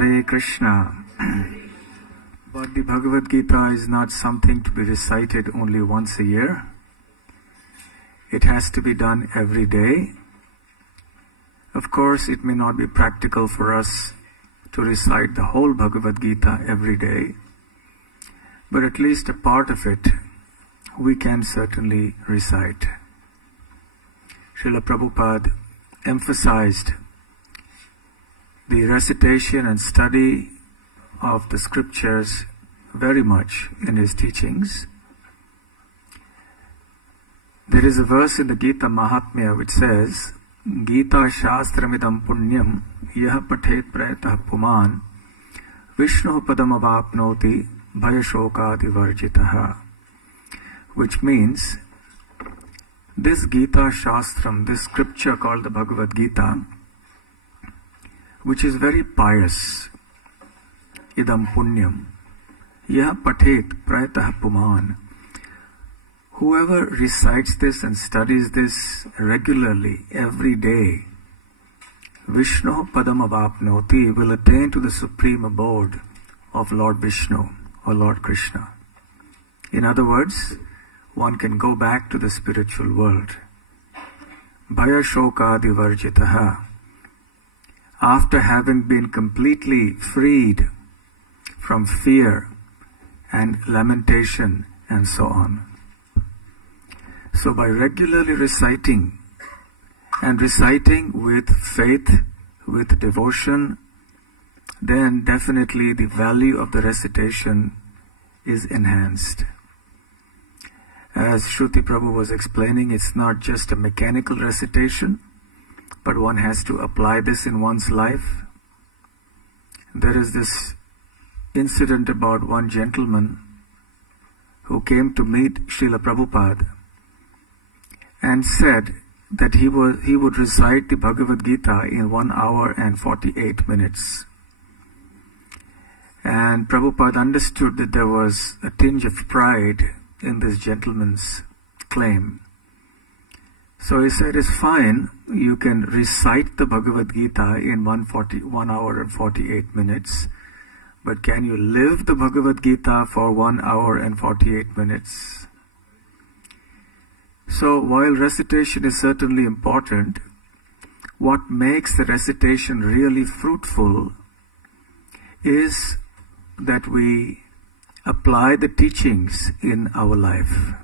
Hare Krishna. But the Bhagavad Gita is not something to be recited only once a year. It has to be done every day. Of course, it may not be practical for us to recite the whole Bhagavad Gita every day, but at least a part of it we can certainly recite. Srila Prabhupada emphasized the recitation and study of the scriptures very much in his teachings. There is a verse in the Gita Mahatmya which says, Gita Shastramidam Punyam Yah Pathet Prayatah Puman Vishnu Padam Avapnoti Bhayashokadi Varjitaha, which means this Gita Shastram, this scripture called the Bhagavad Gita, which is very pious, idam punyam, yah pathet prayatah puman. Whoever recites this and studies this regularly, every day, Vishnu padam avapnoti, will attain to the supreme abode of Lord Vishnu or Lord Krishna. In other words, one can go back to the spiritual world. Bhayashokadi varjitaha, after having been completely freed from fear and lamentation and so on. So by regularly reciting, and reciting with faith, with devotion, then definitely the value of the recitation is enhanced. As Shruti Prabhu was explaining, it's not just a mechanical recitation, but one has to apply this in one's life. There is this incident about one gentleman who came to meet Srila Prabhupada and said that he would recite the Bhagavad Gita in 1 hour and 48 minutes. And Prabhupada understood that there was a tinge of pride in this gentleman's claim. So he said, it's fine, you can recite the Bhagavad Gita in 1 hour and 48 minutes, but can you live the Bhagavad Gita for 1 hour and 48 minutes? So while recitation is certainly important, what makes the recitation really fruitful is that we apply the teachings in our life.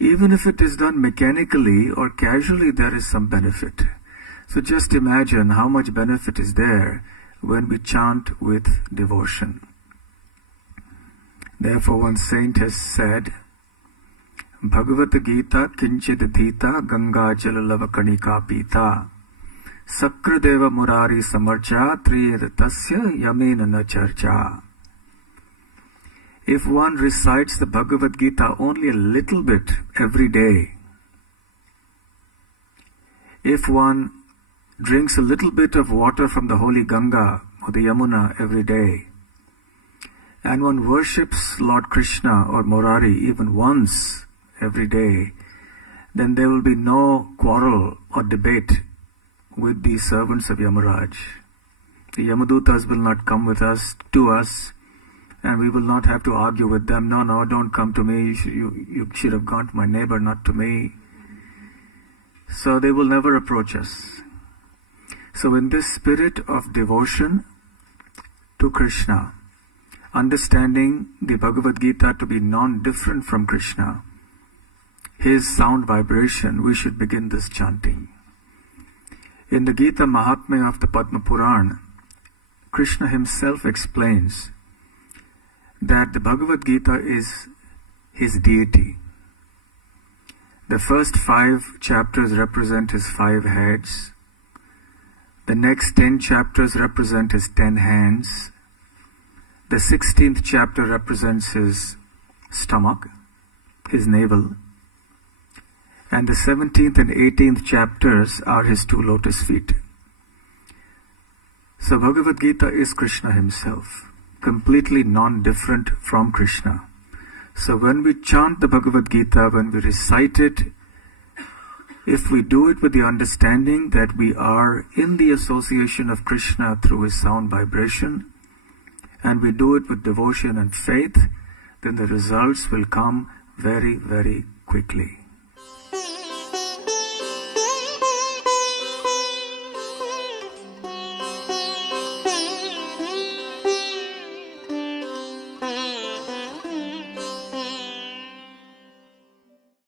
Even if it is done mechanically or casually, there is some benefit. So just imagine how much benefit is there when we chant with devotion. Therefore, one saint has said, Bhagavad Gita kinchid dhita ganga jalalava kanika pita sakradeva murari samarcha triyed tasya yamena na charcha. If one recites the Bhagavad Gita only a little bit every day, if one drinks a little bit of water from the holy Ganga or the Yamuna every day, and one worships Lord Krishna or Murari even once every day, then there will be no quarrel or debate with the servants of Yamaraj. The Yamadutas will not come to us, and we will not have to argue with them. No, don't come to me. You should have gone to my neighbor, not to me. So they will never approach us. So in this spirit of devotion to Krishna, understanding the Bhagavad Gita to be non-different from Krishna, his sound vibration, we should begin this chanting. In the Gita Mahatmya of the Padma Puran, Krishna himself explains that the Bhagavad Gita is his deity. The first 5 chapters represent his 5 heads. The next 10 chapters represent his 10 hands. The 16th chapter represents his stomach, his navel. And the 17th and 18th chapters are his 2 lotus feet. So Bhagavad Gita is Krishna himself, completely non-different from Krishna. So when we chant the Bhagavad Gita, when we recite it If we do it with the understanding that we are in the association of Krishna through his sound vibration, and we do it with devotion and faith, then the results will come very, very quickly.